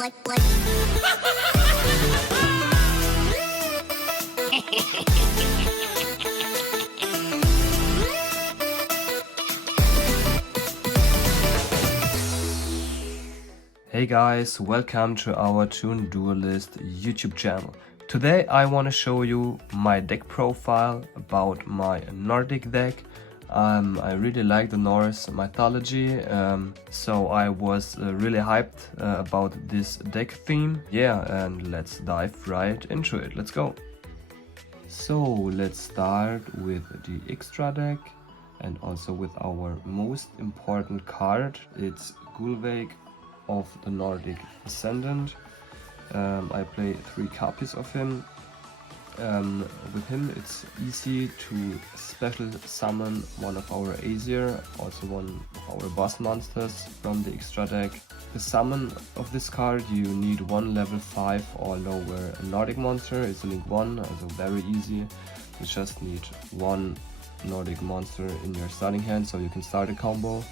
Hey guys, welcome to our Toon Duelist YouTube channel. Today I want to show you my deck profile about my Nordic deck. I really like the Norse mythology, so I was really hyped about this deck theme. Yeah, and let's dive right into it. Let's go. So let's start with the extra deck and also with our most important card. It's Gulveig of the Nordic Ascendant. I play 3 copies of him. With him it's easy to special summon one of our Aesir, also one of our boss monsters from the extra deck. To summon of this card you need 1 level 5 or lower Nordic monster. It's a link 1, also very easy. You just need 1 Nordic monster in your starting hand so you can start a combo.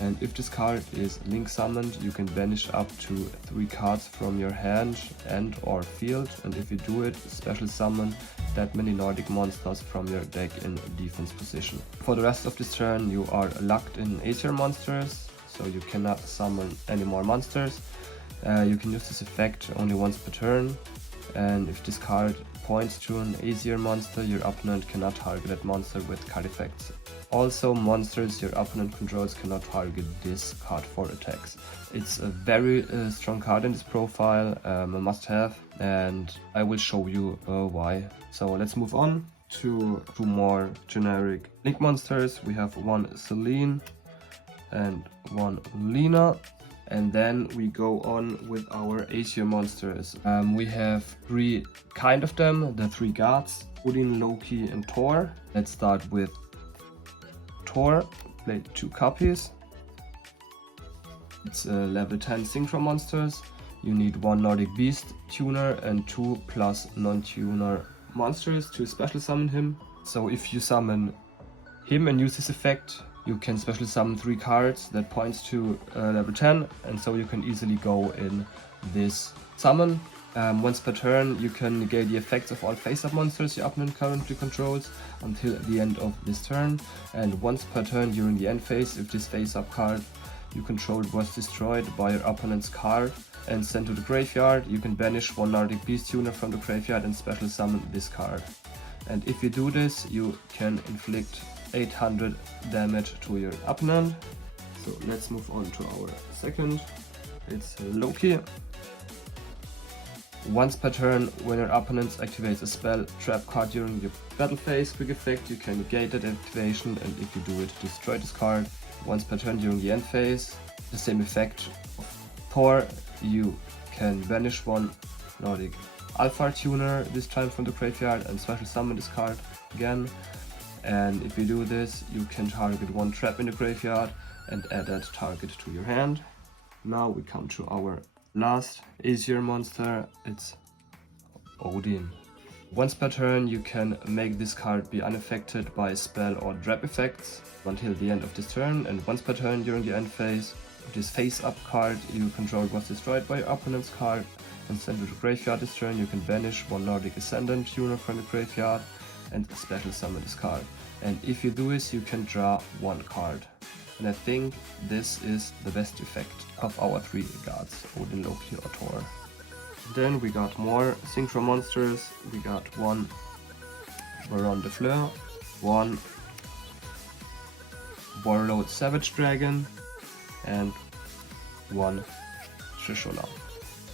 And if this card is link summoned, you can banish up to 3 cards from your hand and or field, and if you do it, special summon that many Nordic monsters from your deck in defense position. For the rest of this turn you are locked in Aesir monsters, so you cannot summon any more monsters. You can use this effect only once per turn, and if this card points to an Aesir monster, your opponent cannot target that monster with card effects. Also, monsters your opponent controls cannot target this card for attacks. It's a very strong card in this profile, a must-have, and I will show you why. So let's move on to 2 more generic link monsters. We have 1 Celine and 1 Lena. And then we go on with our Aesir monsters. We have 3 kind of them, the 3 gods, Odin, Loki and Thor. Let's start with Thor, play 2 copies. It's level 10 synchro monsters. You need 1 Nordic Beast tuner and 2 plus non-tuner monsters to special summon him. So if you summon him and use this effect, you can special summon 3 cards that points to level 10, and so you can easily go in this summon. Once per turn you can negate the effects of all face-up monsters your opponent currently controls until the end of this turn, and once per turn during the end phase, if this face-up card you controlled was destroyed by your opponent's card and sent to the graveyard, you can banish 1 Nordic Beast tuner from the graveyard and special summon this card. And if you do this, you can inflict 800 damage to your opponent. So let's move on to our second. It's Loki. Once per turn, when your opponent activates a spell trap card during your battle phase, quick effect, you can negate that activation, and if you do it, destroy this card. Once per turn during the end phase, the same effect of Thor, you can banish 1 Nordic Alpha tuner, this time from the graveyard, and special summon this card again. And if you do this, you can target 1 trap in the graveyard and add that target to your hand. Now we come to our last Aesir monster, it's Odin. Once per turn you can make this card be unaffected by spell or trap effects until the end of this turn, and once per turn during the end phase, if this face-up card you control was destroyed by your opponent's card and sent to the graveyard this turn, you can banish 1 Nordic Ascendant tuner from the graveyard and special summon this card. And if you do this, you can draw 1 card. And I think this is the best effect of our 3 gods, Odin, Loki or Thor. Then we got more synchro monsters. We got 1 Baron de Fleur, 1 Warlord Savage Dragon, and 1 Trishola.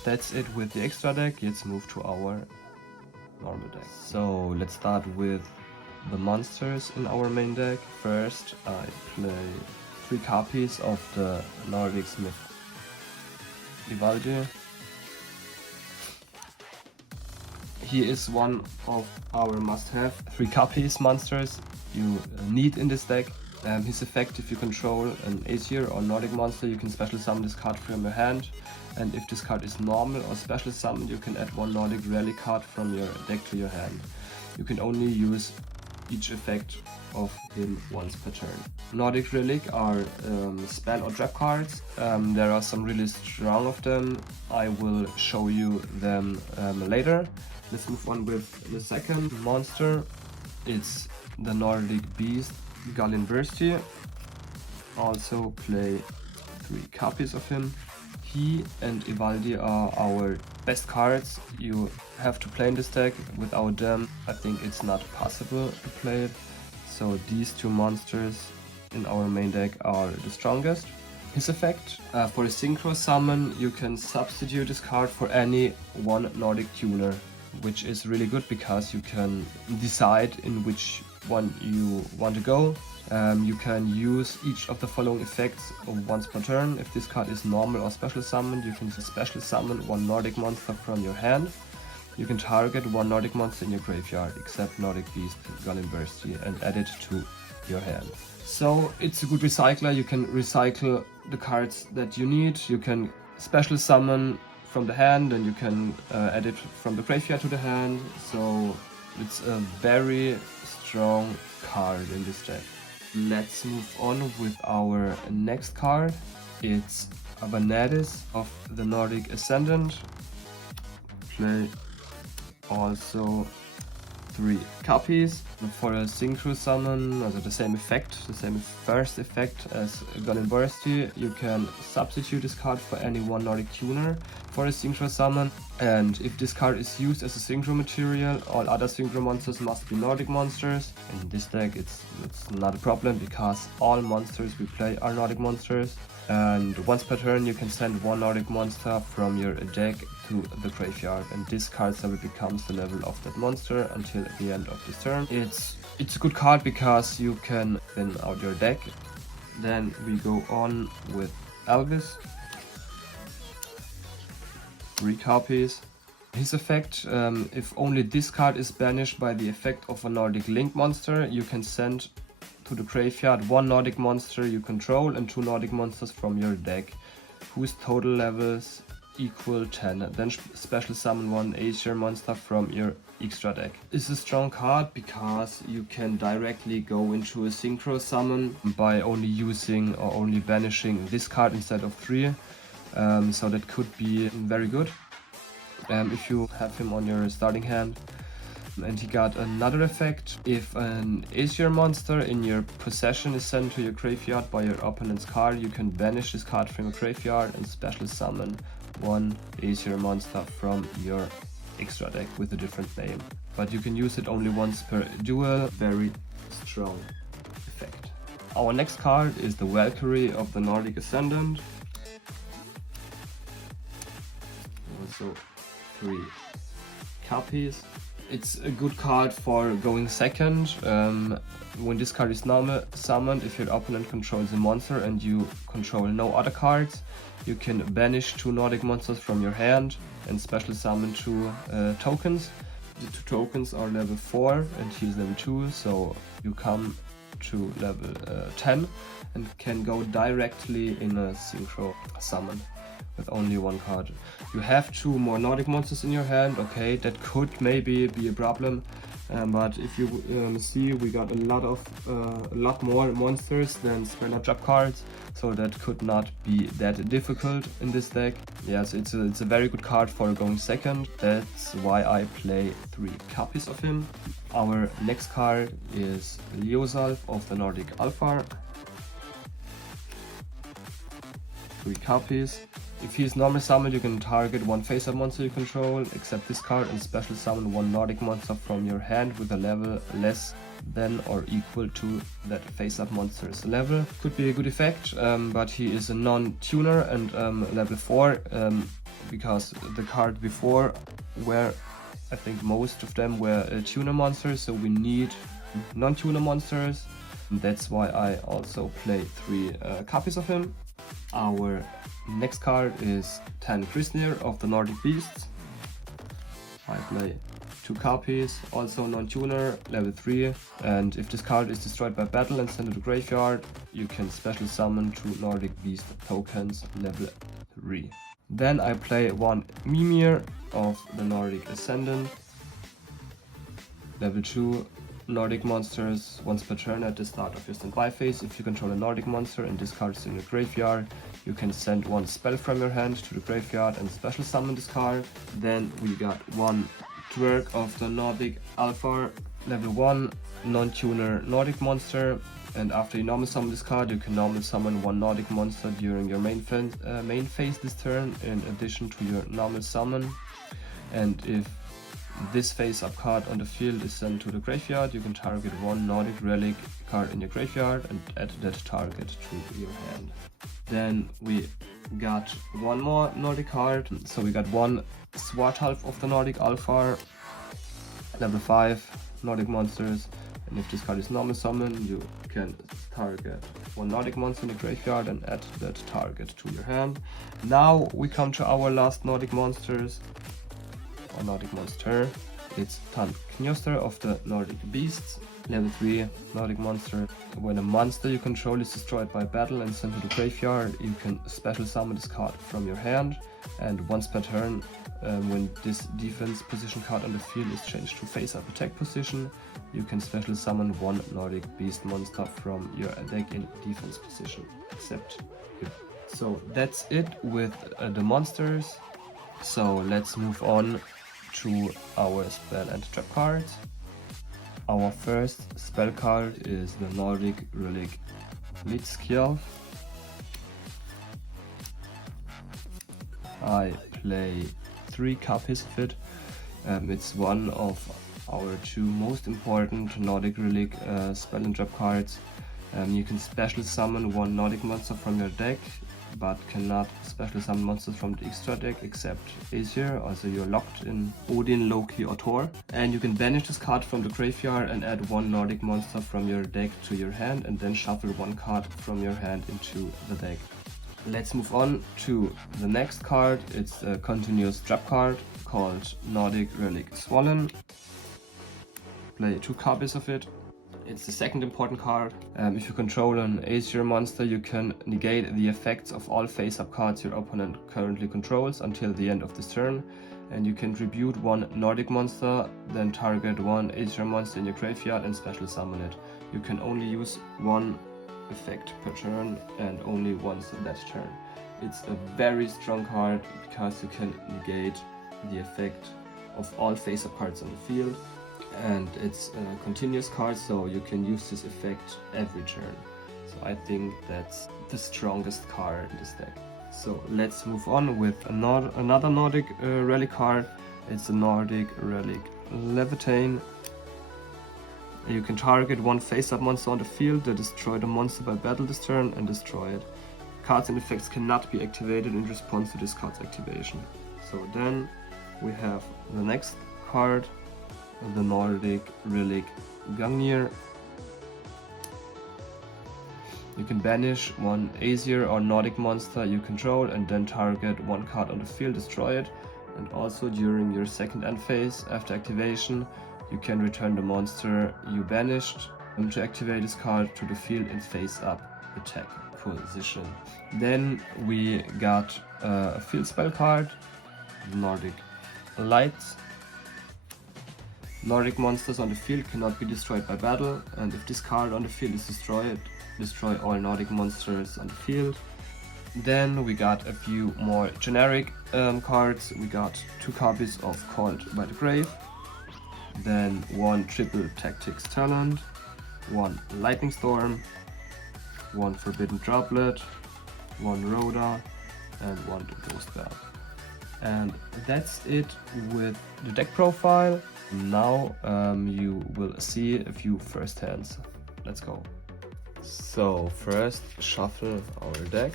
That's it with the extra deck. Let's move to our normal deck. So let's start with the monsters in our main deck. First I play 3 copies of the Nordic Smith Ivaldi. He is one of our must-have 3 copies monsters you need in this deck. His effect, if you control an Aesir or Nordic monster, you can special summon this card from your hand, and if this card is normal or special summoned, you can add 1 Nordic rally card from your deck to your hand. You can only use each effect of him once per turn. Nordic Relic are spell or trap cards. There are some really strong of them. I will show you them later. Let's move on with the second monster. It's the Nordic Beast Gallinversity. Also play 3 copies of him. He and Ivaldi are our best cards you have to play in this deck. Without them, I think it's not possible to play it. So these 2 monsters in our main deck are the strongest. His effect, for a synchro summon, you can substitute this card for any one Nordic tuner, which is really good because you can decide in which one you want to go. You can use each of the following effects once per turn. If this card is normal or special summoned, you can special summon 1 Nordic monster from your hand. You can target 1 Nordic monster in your graveyard, except Nordic Beast Gallinversity, and add it to your hand. So it's a good recycler. You can recycle the cards that you need. You can special summon from the hand, and you can add it from the graveyard to the hand. So it's a very strong card in this deck. Let's move on with our next card. It's Abanadis of the Nordic Ascendant. Play also 3 copies. For a synchro summon, also the same effect, the same first effect as Gallinversity, you can substitute this card for any 1 Nordic tuner for a synchro summon. And if this card is used as a synchro material, all other synchro monsters must be Nordic monsters. In this deck it's not a problem because all monsters we play are Nordic monsters. And once per turn you can send 1 Nordic monster from your deck to the graveyard, and this card level becomes the level of that monster until the end of this turn. It's a good card because you can thin out your deck. Then we go on with Elvis. 3 copies. His effect, if only this card is banished by the effect of a Nordic Link monster, you can send to the graveyard 1 Nordic monster you control and 2 Nordic monsters from your deck, whose total levels equal 10. Then special summon 1 Asia monster from your extra deck. It's a strong card because you can directly go into a synchro summon by only using or only banishing this card instead of 3. So that could be very good if you have him on your starting hand. And he got another effect. If an Aesir monster in your possession is sent to your graveyard by your opponent's card, you can banish this card from your graveyard and special summon 1 Aesir monster from your extra deck with a different name. But you can use it only once per duel. Very strong effect. Our next card is the Valkyrie of the Nordic Ascendant. Also 3 copies. It's a good card for going second. When this card is normal summoned, if your opponent controls a monster and you control no other cards, you can banish 2 Nordic monsters from your hand and special summon 2 tokens. The 2 tokens are level 4 and he's level 2, so you come to level 10 and can go directly in a synchro summon with only 1 card. You have 2 more Nordic monsters in your hand. Okay, that could maybe be a problem, but if you see, we got a lot more monsters than spell trap cards, so that could not be that difficult in this deck. Yes, it's a very good card for going second. That's why I play 3 copies of him. Our next card is Leosalf of the Nordic Alpha. 3 copies. If he is normal summoned, you can target 1 face-up monster you control, except this card, and special summon 1 Nordic monster from your hand with a level less than or equal to that face-up monster's level. Could be a good effect, but he is a non-tuner and level 4, because the card before were, I think most of them were tuner monsters, so we need non-tuner monsters. That's why I also play 3 copies of him. Our next card is Tan Krisnir of the Nordic Beasts. I play 2 copies, also non-tuner, level 3, and if this card is destroyed by battle and sent to the graveyard, you can special summon 2 Nordic Beast tokens, level 3. Then I play 1 Mimir of the Nordic Ascendant, level 2, Nordic monsters once per turn at the start of your standby phase. If you control a Nordic monster and this card is in your graveyard, you can send one spell from your hand to the graveyard and special summon this card. Then we got one Twerk of the Nordic Alpha, level 1 non-tuner Nordic monster, and after you normal summon this card, you can normal summon one Nordic monster during your main phase this turn in addition to your normal summon. And if this face-up card on the field is sent to the graveyard, you can target one Nordic relic card in your graveyard and add that target to your hand. Then we got one more Nordic card, so we got one Swartalf of the Nordic Alpha, level 5 Nordic monsters, and if this card is normal summon, you can target one Nordic monster in the graveyard and add that target to your hand. Now we come to our last Nordic monsters. Nordic monster. It's Tanknjoster of the Nordic Beasts, level 3 Nordic monster. When a monster you control is destroyed by battle and sent to the graveyard, you can special summon this card from your hand, and once per turn, when this defense position card on the field is changed to face-up attack position, you can special summon one Nordic Beast monster from your deck in defense position, except you. So that's it with the monsters. So let's move on to our spell and trap cards. Our first spell card is the Nordic Relic Litskjalf. I play 3 copies of it. It's one of our 2 most important Nordic Relic spell and trap cards. You can special summon one Nordic monster from your deck, but cannot special summon monsters from the extra deck except Aesir, also you're locked in Odin, Loki or Thor. And you can banish this card from the graveyard and add one Nordic monster from your deck to your hand, and then shuffle one card from your hand into the deck. Let's move on to the next card. It's a continuous trap card called Nordic Relic Swollen. Play 2 copies of it. It's the second important card. If you control an Aesir monster, you can negate the effects of all face-up cards your opponent currently controls until the end of this turn. And you can tribute one Nordic monster, then target one Aesir monster in your graveyard and special summon it. You can only use one effect per turn and only once that turn. It's a very strong card because you can negate the effect of all face-up cards on the field. And it's a continuous card, so you can use this effect every turn. So I think that's the strongest card in this deck. So let's move on with another Nordic relic card. It's a Nordic Relic Levitain. You can target one face-up monster on the field that destroyed a monster by battle this turn and destroy it. Cards and effects cannot be activated in response to this card's activation. So then we have the next card, the Nordic Relic Gungnir. You can banish one Aesir or Nordic monster you control and then target one card on the field, destroy it. And also during your second end phase, after activation, you can return the monster you banished to activate this card to the field in face-up attack position. Then we got a field spell card, Nordic Light. Nordic monsters on the field cannot be destroyed by battle, and if this card on the field is destroyed, destroy all Nordic monsters on the field. Then we got a few more generic cards. We got 2 copies of Called by the Grave, then 1 triple Tactics Talent, 1 Lightning Storm, 1 Forbidden Droplet, 1 Rhoda, and 1 Ghost Bell. And that's it with the deck profile. Now you will see a few first hands. Let's go. So first shuffle our deck.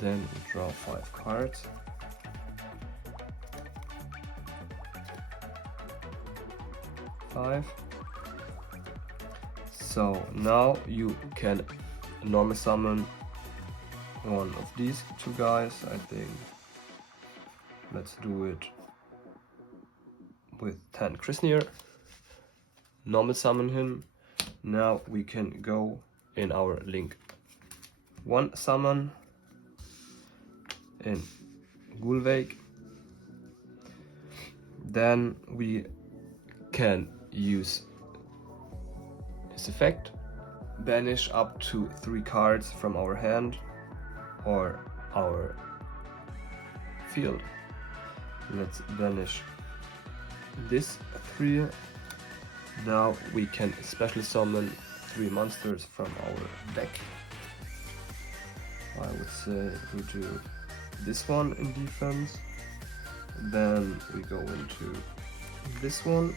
Then we draw 5 cards. So now you can normal summon one of these 2 guys, I think. Let's do it with Tanknjoster. Normal summon him. Now we can go in our Link 1 summon in Gulveig. Then we can use his effect, banish up to 3 cards from our hand or our field. Let's banish this 3. Now we can special summon 3 monsters from our deck. I would say we do this one in defense, then we go into this one,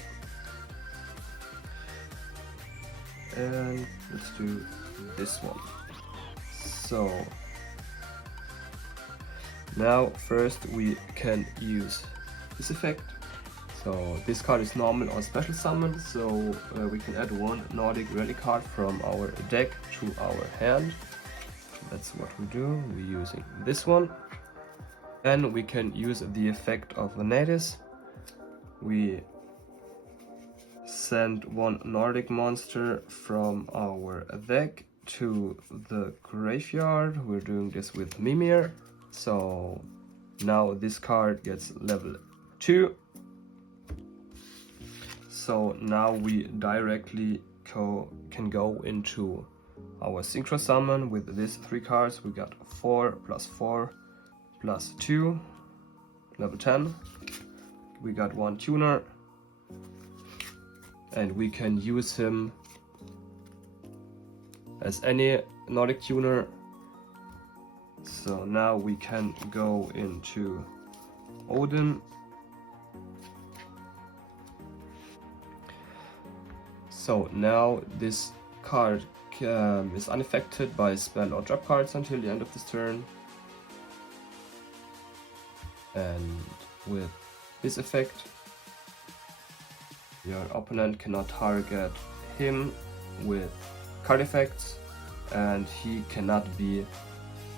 and let's do this one. So now first we can use this effect. So this card is normal or special summon, so we can add 1 Nordic relic card from our deck to our hand. That's what we do. We're using this one. Then we can use the effect of Venadis. We send 1 Nordic monster from our deck to the graveyard. We're doing this with Mimir. So now this card gets level 2. So now we directly can go into our synchro summon with these 3 cards. We got 4 plus 4 plus 2, level 10. We got 1 tuner, and we can use him as any Nordic tuner. So now we can go into Odin. So now this card is unaffected by spell or drop cards until the end of this turn. And with this effect, your opponent cannot target him with card effects, and he cannot be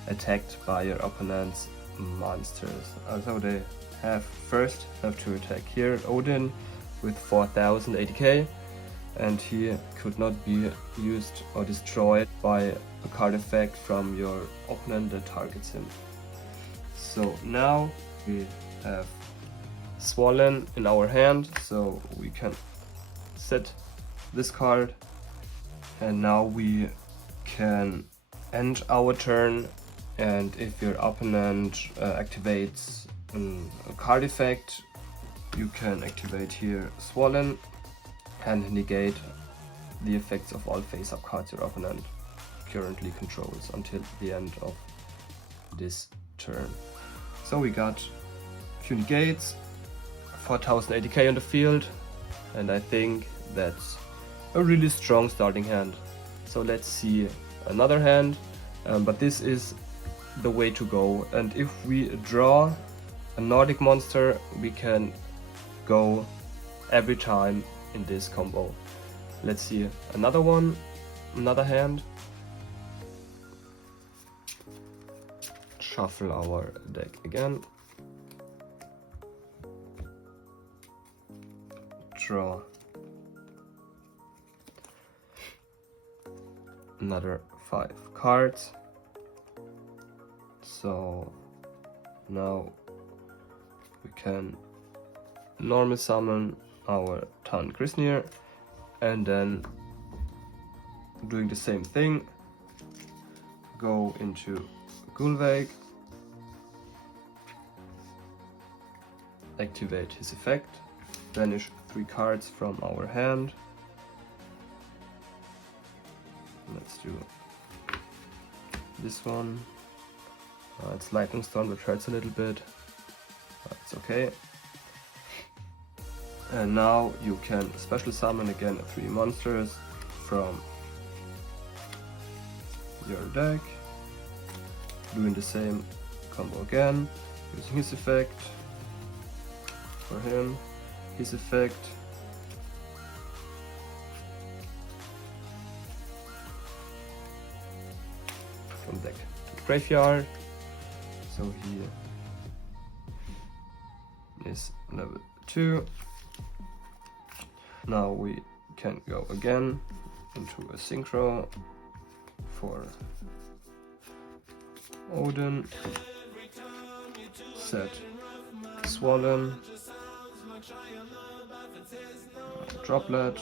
attacked by your opponent's monsters. Also they have to attack here Odin with 4000 ATK, and he could not be used or destroyed by a card effect from your opponent that targets him. So now we have Swollen in our hand, so we can set this card, and now we can end our turn. And if your opponent activates a card effect, you can activate here Swollen and negate the effects of all face-up cards your opponent currently controls until the end of this turn. So we got few negates, 4000 ATK on the field, and I think that's a really strong starting hand. So let's see another hand, but this is the way to go. And if we draw a Nordic monster, we can go every time in this combo. Let's see another one, another hand. Shuffle our deck again. Draw another 5 cards. So now we can normal summon our Tan Grisnir, and then doing the same thing, go into Gulveig, activate his effect, banish 3 cards from our hand. Let's do this one. It's Lightning Storm, which hurts a little bit, but it's okay. And now you can special summon again 3 monsters from your deck, doing the same combo again, using his effect for him, his effect, from deck to graveyard. So he is level 2. Now we can go again into a synchro for Odin, set Swollen, droplet,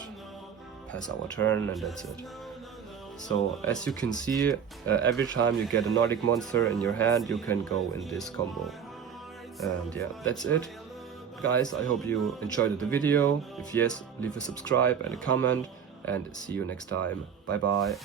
pass our turn, and that's it. So as you can see, every time you get a Nordic monster in your hand, you can go in this combo. And yeah, that's it. Guys, I hope you enjoyed the video. If yes, leave a subscribe and a comment, and see you next time. Bye bye.